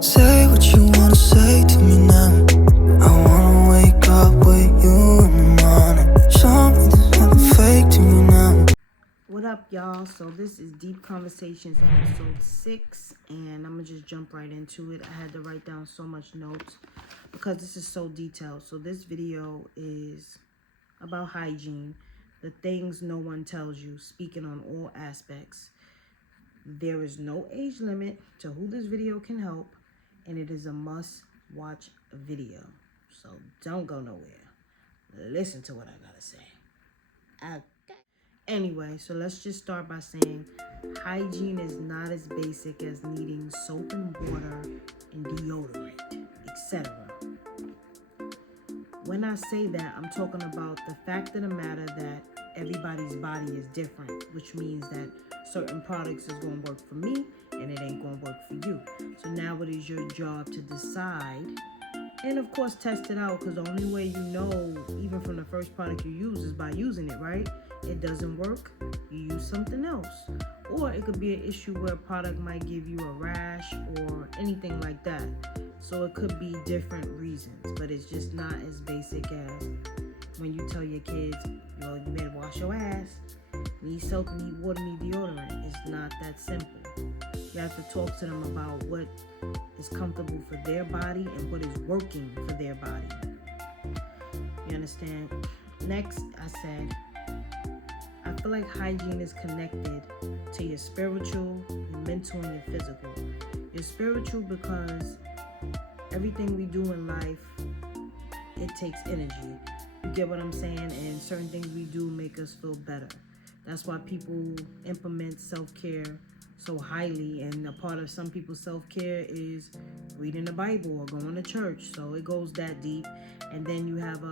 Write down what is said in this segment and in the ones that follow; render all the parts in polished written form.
Say what you wanna say to me now. I wanna wake up with you in the morning. Show me there's nothing fake to me now. What up, y'all? So this is Deep Conversations episode 6, and I'm gonna just jump right into it. I had to write down so much notes because this is so detailed. So this video is about hygiene, the things no one tells you, speaking on all aspects. There is no age limit to who this video can help, and it is a must-watch video. So don't go nowhere. Listen to what I gotta say. Okay. Anyway, so let's just start by saying hygiene is not as basic as needing soap and water and deodorant, etc. When I say that, I'm talking about the fact of the matter that everybody's body is different, which means that certain products is going to work for me and it ain't going to work for you. So now it is your job to decide and of course test it out, because the only way you know, even from the first product you use, is by using it, right? It doesn't work, you use something else. Or it could be an issue where a product might give you a rash or anything like that. So it could be different reasons, but it's just not as basic as when you tell your kids, yo, you better wash your ass, need soap, need water, need deodorant. It's not that simple. You have to talk to them about what is comfortable for their body and what is working for their body. You understand? Next, I said, I feel like hygiene is connected to your spiritual, your mental, and your physical. Your spiritual, because everything we do in life, it takes energy. You get what I'm saying? And certain things we do make us feel better. That's why people implement self-care so highly, and a part of some people's self-care is reading the Bible or going to church. So it goes that deep. And then you have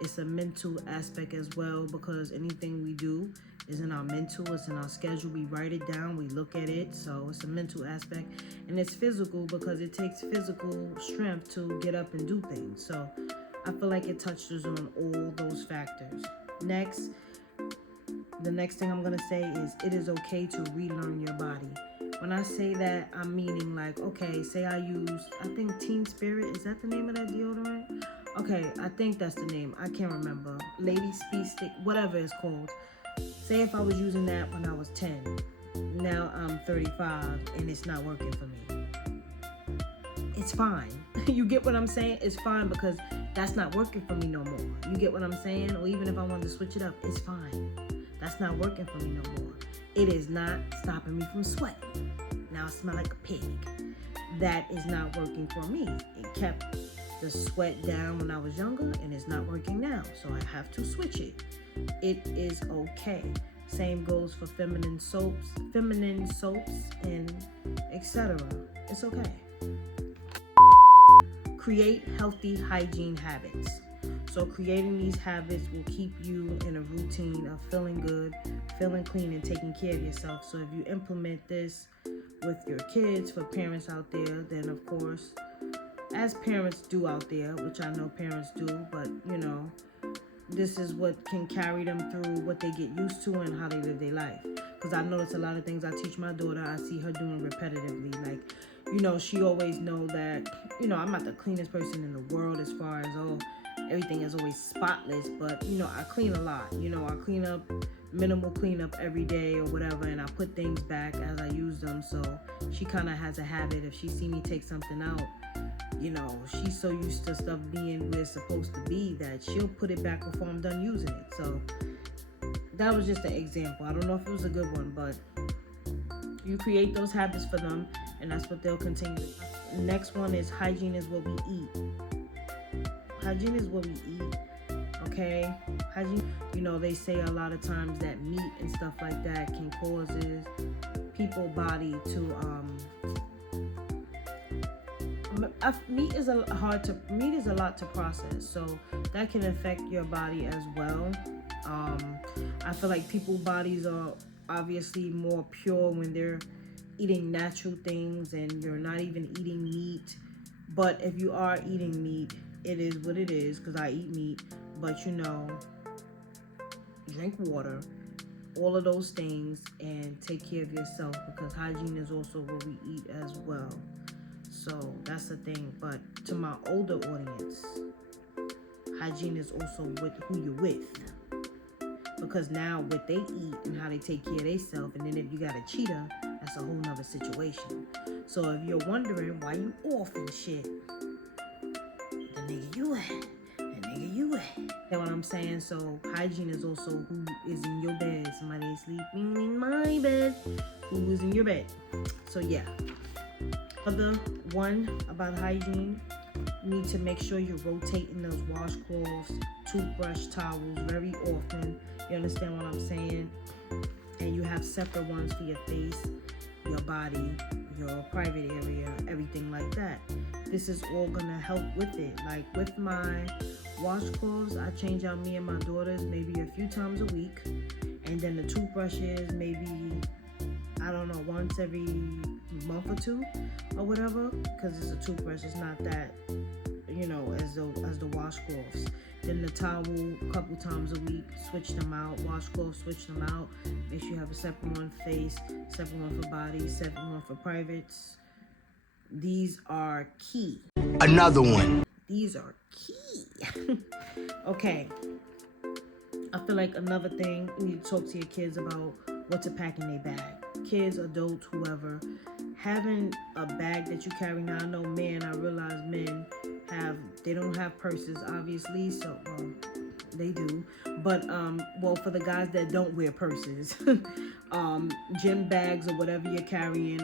it's a mental aspect as well, because anything we do is in our mental, it's in our schedule. We write it down, we look at it. So it's a mental aspect. And it's physical, because it takes physical strength to get up and do things. So I feel like it touches on all those factors. Next, the next thing I'm going to say is it is okay to relearn your body. When I say that, I'm meaning like, okay, say I think Teen Spirit, is that the name of that deodorant? Okay, I think that's the name. I can't remember. Lady Speed Stick, whatever it's called. Say if I was using that when I was 10. Now I'm 35 and it's not working for me. It's fine. You get what I'm saying? It's fine, because that's not working for me no more. You get what I'm saying? Or even if I wanted to switch it up, it's fine. That's not working for me no more. It is not stopping me from sweating. Now I smell like a pig. That is not working for me. It kept the sweat down when I was younger, and it's not working now. So I have to switch it. It is okay. Same goes for feminine soaps, and etc. It's okay. Create healthy hygiene habits. So creating these habits will keep you in a routine of feeling good, feeling clean, and taking care of yourself. So if you implement this with your kids, for parents out there, then of course, as parents do out there, which I know parents do, but you know, this is what can carry them through what they get used to and how they live their life. Because I notice a lot of things I teach my daughter, I see her doing repetitively. Like, you know, she always know that, you know, I'm not the cleanest person in the world as far as, everything is always spotless, but you know, I clean a lot. You know, I clean up, minimal cleanup every day or whatever, and I put things back as I use them. So she kind of has a habit. If she see me take something out, you know, she's so used to stuff being where it's supposed to be that she'll put it back before I'm done using it. So that was just an example. I don't know if it was a good one, but you create those habits for them, and that's what they'll continue. The next one is hygiene is what we eat. Hygiene is what we eat, okay? Hygiene, you know, they say a lot of times that meat and stuff like that can causes people's body to, meat is a lot to process, so that can affect your body as well. I feel like people's bodies are obviously more pure when they're eating natural things and you're not even eating meat. But if you are eating meat, it is what it is, because I eat meat. But you know, drink water, all of those things, and take care of yourself, because hygiene is also what we eat as well. So that's the thing. But to my older audience, hygiene is also with who you're with. Because now what they eat and how they take care of themselves, and then if you got a cheater, that's a whole nother situation. So if you're wondering why you off and shit, the nigga you at, the nigga you at. You know what I'm saying? So hygiene is also who is in your bed. Somebody is sleeping in my bed. Who is in your bed? So yeah. Other one about hygiene, you need to make sure you're rotating those washcloths, toothbrush, towels very often. You understand what I'm saying? And you have separate ones for your face, your body, your private area, everything like that. This is all gonna help with it. Like with my washcloths, I change out me and my daughters maybe a few times a week. And then the toothbrushes maybe, I don't know, once every month or two or whatever, because it's a toothbrush. It's not that, you know, as the washcloths. Then the towel a couple times a week, switch them out. Washcloths, switch them out. Make sure you have a separate one for face, separate one for body, separate one for privates. These are key. Another one. These are key. Okay. I feel like another thing, you need to talk to your kids about what to pack in their bag. Kids, adults, whoever. Having a bag that you carry. Now I know men, I realize men they don't have purses, obviously, so well, they do, but well, for the guys that don't wear purses, gym bags or whatever you're carrying,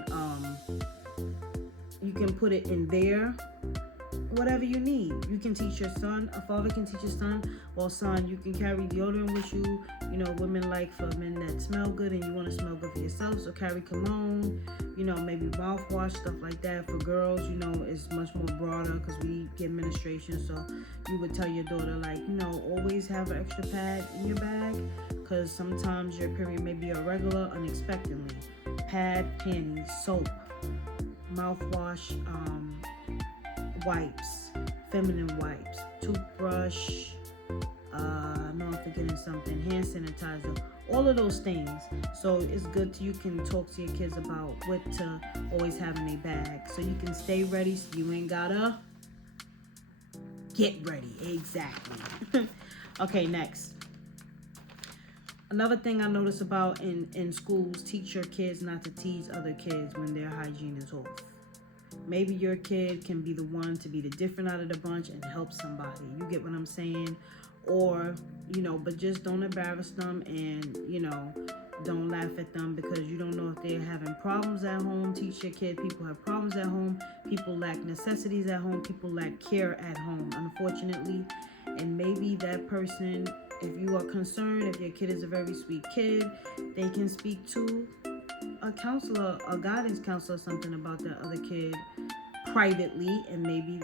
you can put it in there, whatever you need. You can teach your son, a father can teach his son, well, son, you can carry deodorant with you. You know, women like for men that smell good and you want to smell good for yourself, so carry cologne, you know, maybe mouthwash, stuff like that. For girls, you know, it's much more broader because we get menstruation, so you would tell your daughter, like, you know, always have an extra pad in your bag because sometimes your period may be irregular unexpectedly. Pad, panties, soap, mouthwash, wipes, feminine wipes, toothbrush, I know I'm forgetting something, hand sanitizer, all of those things. So it's good you can talk to your kids about what to always have in their bag, so you can stay ready, so you ain't gotta get ready. Exactly. Okay, next. Another thing I notice about in schools, teach your kids not to tease other kids when their hygiene is off. Maybe your kid can be the one to be the different out of the bunch and help somebody. You get what I'm saying? Or, you know, but just don't embarrass them and, you know, don't laugh at them because you don't know if they're having problems at home. Teach your kid people have problems at home. People lack necessities at home. People lack care at home, unfortunately. And maybe that person, if you are concerned, if your kid is a very sweet kid, they can speak to a counselor, a guidance counselor, something about that other kid privately, and maybe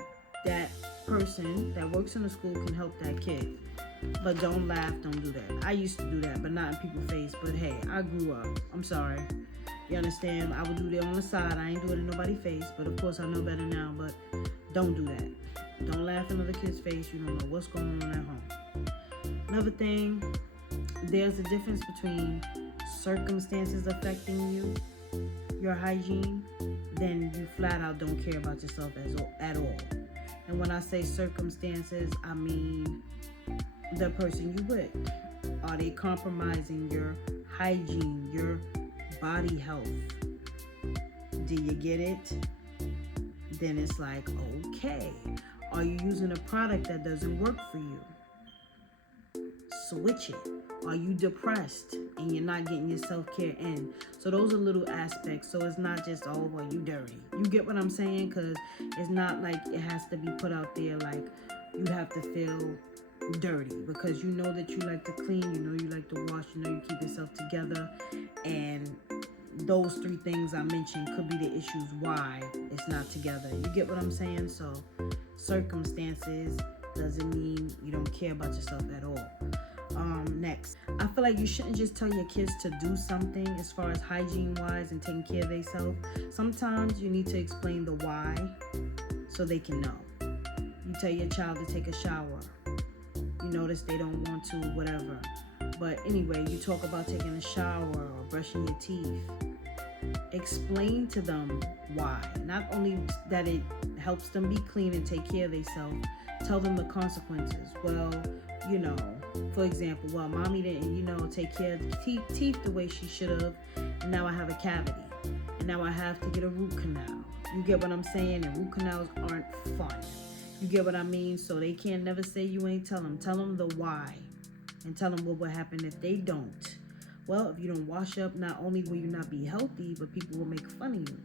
that person that works in the school can help that kid. But don't laugh, don't do that. I used to do that, but not in people's face. But hey, I grew up. I'm sorry. You understand? I would do that on the side. I ain't do it in nobody's face. But of course, I know better now. But don't do that. Don't laugh in other kids' face. You don't know what's going on at home. Another thing, there's a difference between circumstances affecting you, your hygiene, then you flat out don't care about yourself at all. And when I say circumstances, I mean the person you with. Are they compromising your hygiene, your body health? Do you get it? Then it's like, okay. Are you using a product that doesn't work for you? Switch it. Are you depressed and you're not getting your self-care in? So those are little aspects. So it's not just, oh, well, you dirty. You get what I'm saying? Because it's not like it has to be put out there like you have to feel dirty, because you know that you like to clean, you know you like to wash, you know you keep yourself together. And those three things I mentioned could be the issues why it's not together. You get what I'm saying? So circumstances doesn't mean you don't care about yourself at all. Next, I feel like you shouldn't just tell your kids to do something as far as hygiene wise and taking care of themselves. Sometimes you need to explain the why so they can know. You tell your child to take a shower. You notice they don't want to, whatever. But anyway, you talk about taking a shower or brushing your teeth. Explain to them why. Not only that it helps them be clean and take care of themselves, tell them the consequences. Well, you know, for example, well, mommy didn't, you know, take care of the teeth the way she should have, and now I have a cavity, and now I have to get a root canal. You get what I'm saying? And root canals aren't fun. You get what I mean? So they can't never say you ain't tell them. Tell them the why, and tell them what will happen if they don't. Well, if you don't wash up, not only will you not be healthy, but people will make fun of you.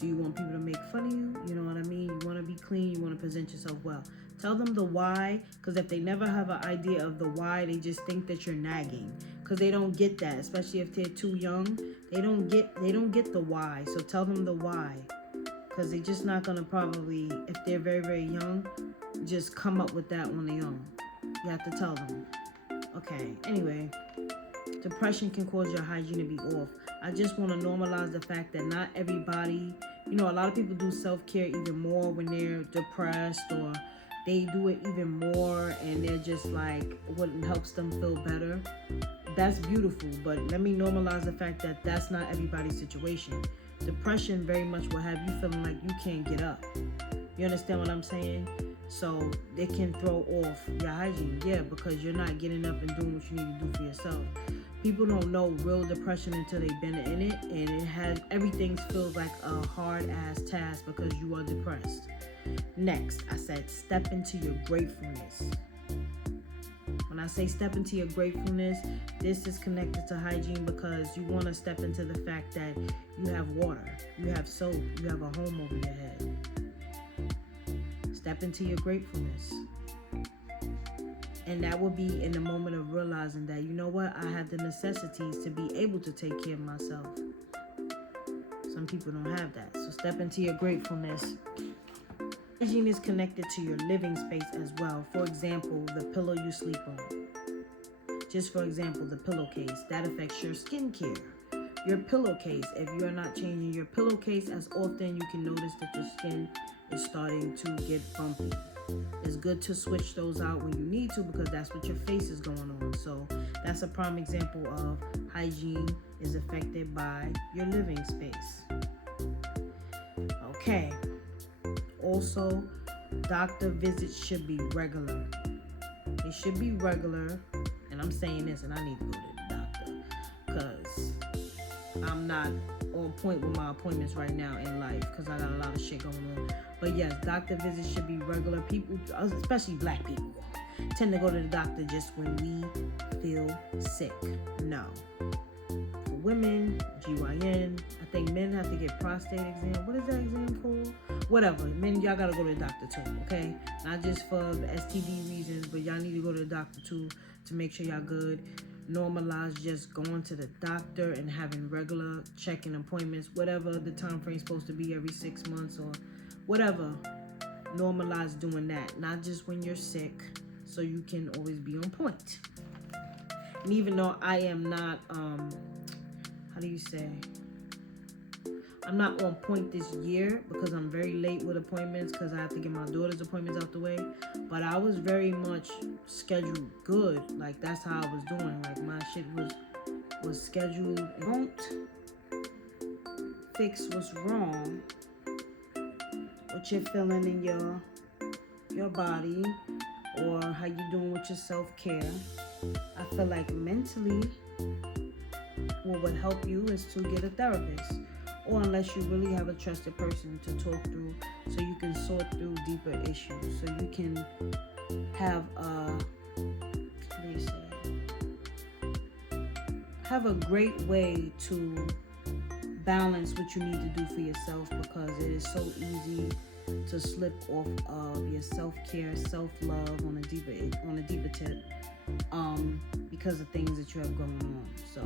Do you want people to make fun of you? You know what I mean? You want to be clean. You want to present yourself well. Tell them the why, because if they never have an idea of the why, they just think that you're nagging, because they don't get that. Especially if they're too young, they don't get the why. So tell them the why, because they're just not gonna probably, if they're very, very young, just come up with that on their own. You have to tell them. Okay. Anyway. Depression can cause your hygiene to be off. I just want to normalize the fact that not everybody, you know, a lot of people do self-care even more when they're depressed, or they do it even more and they're just like, what helps them feel better. That's beautiful, but let me normalize the fact that that's not everybody's situation. Depression very much will have you feeling like you can't get up. You understand what I'm saying? So it can throw off your hygiene, yeah, because you're not getting up and doing what you need to do for yourself. People don't know real depression until they've been in it, and it has everything feels like a hard ass task because you are depressed. Next, I said step into your gratefulness. When I say step into your gratefulness, this is connected to hygiene because you want to step into the fact that you have water, you have soap, you have a home over your head. Step into your gratefulness. And that will be in the moment of realizing that, you know what, I have the necessities to be able to take care of myself. Some people don't have that. So step into your gratefulness. Hygiene is connected to your living space as well. For example, the pillow you sleep on. Just for example, the pillowcase. That affects your skincare. Your pillowcase. If you're not changing your pillowcase as often, you can notice that your skin is starting to get bumpy. It's good to switch those out when you need to, because that's what your face is going on. So that's a prime example of hygiene is affected by your living space. Okay. Also, doctor visits should be regular. They should be regular. And I'm saying this, and I need to go to the doctor because I'm not on point with my appointments right now in life because I got a lot of shit going on. But yes, doctor visits should be regular. People, especially black people, tend to go to the doctor just when we feel sick. No. For women, GYN, I think men have to get prostate exam. What is that exam for? Whatever. Men, y'all gotta go to the doctor too, okay? Not just for the STD reasons, but y'all need to go to the doctor too to make sure y'all good. Normalize just going to the doctor and having regular checking appointments, whatever the time frame's supposed to be, every 6 months or whatever. Normalize doing that, not just when you're sick, so you can always be on point. And even though I am not, how do you say? I'm not on point this year because I'm very late with appointments because I have to get my daughter's appointments out the way. But I was very much scheduled good. Like, that's how I was doing. Like, my shit was scheduled. Don't fix what's wrong, what you're feeling in your body, or how you doing with your self-care. I feel like mentally, what would help you is to get a therapist. Or unless you really have a trusted person to talk through, so you can sort through deeper issues, so you can have have a great way to balance what you need to do for yourself, because it is so easy to slip off of your self-care, self-love on a deeper tip, because of things that you have going on. So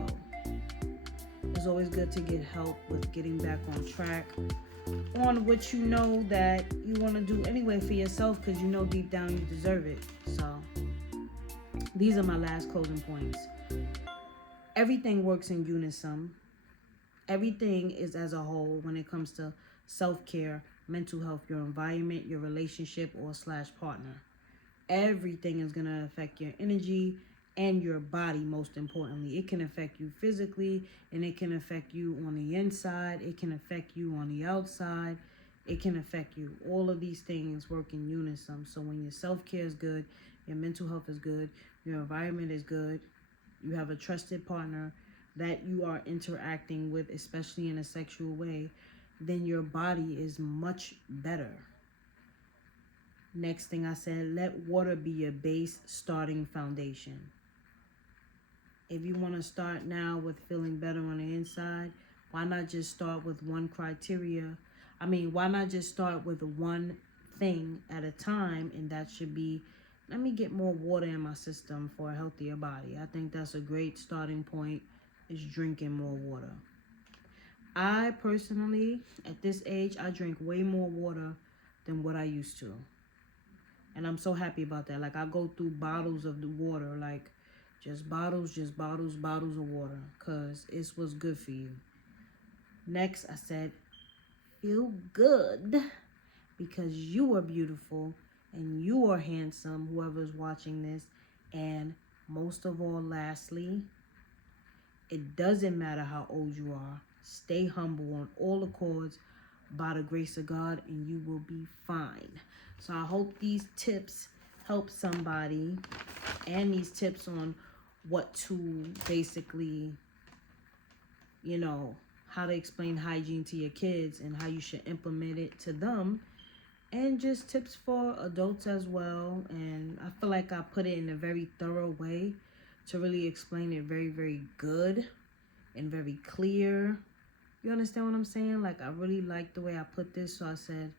it's always good to get help with getting back on track on what you know that you want to do anyway for yourself, because you know deep down you deserve it. So these are my last closing points. Everything works in unison. Everything is as a whole when it comes to self-care, mental health, your environment, your relationship or / partner. Everything is going to affect your energy, and your body, most importantly. It can affect you physically, and it can affect you on the inside. It can affect you on the outside. It can affect you. All of these things work in unison. So when your self-care is good, your mental health is good, your environment is good, you have a trusted partner that you are interacting with, especially in a sexual way, then your body is much better. Next thing I said, let water be your base starting foundation. If you want to start now with feeling better on the inside, why not just start with one criteria? Why not just start with one thing at a time? And that should be, let me get more water in my system for a healthier body. I think that's a great starting point, is drinking more water. I personally, at this age, I drink way more water than what I used to. And I'm so happy about that. Like, I go through bottles of the water, like just bottles of water, because it's what's good for you. Next, I said, feel good, because you are beautiful and you are handsome, whoever's watching this. And most of all, lastly, it doesn't matter how old you are. Stay humble on all accords by the grace of God, and you will be fine. So I hope these tips help somebody, and these tips on what to basically, how to explain hygiene to your kids and how you should implement it to them, and just tips for adults as well. And I feel like I put it in a very thorough way to really explain it very, very good and very clear. You understand what I'm saying? Like, I really like the way I put this, so I said,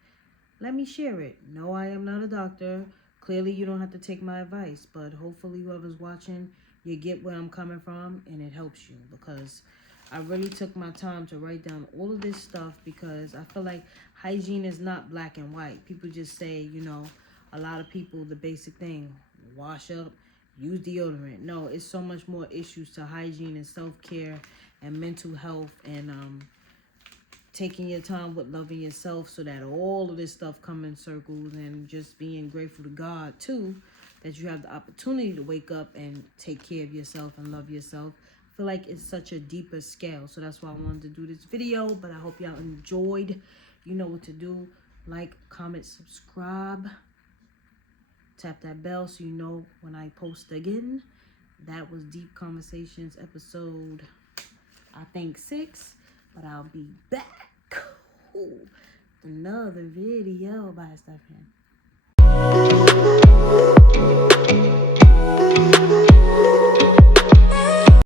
let me share it. No, I am not a doctor. Clearly, you don't have to take my advice, but hopefully whoever's watching, you get where I'm coming from, and it helps you, because I really took my time to write down all of this stuff, because I feel like hygiene is not black and white. People just say, a lot of people, the basic thing, wash up, use deodorant. No, it's so much more issues to hygiene and self-care and mental health, and taking your time with loving yourself, so that all of this stuff come in circles, and just being grateful to God too, that you have the opportunity to wake up and take care of yourself and love yourself. I feel like it's such a deeper scale, so that's why I wanted to do this video. But I hope y'all enjoyed. You know what to do. Like, comment, subscribe, tap that bell so you know when I post again. That was Deep Conversations episode, I think 6, but I'll be back with another video. Bye, Stephen.